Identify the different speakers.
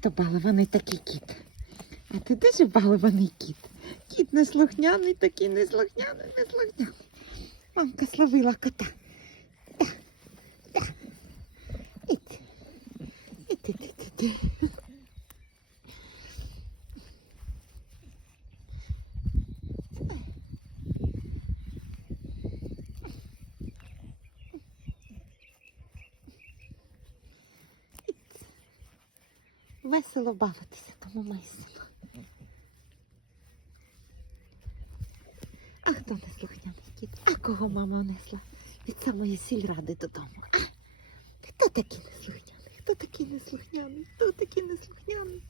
Speaker 1: то балований такий кіт. А ти дуже балований кіт. Кіт неслухняний, такий неслухняний, неслухняний. Мамка словила кота. Да, да. Іди, іди. Весело бавитися тому майсину. А хто не слухняний кіт? А кого мама несла від самої сільради додому? А? Хто такий неслухняний? Хто такий неслухняний? Хто такий неслухняний?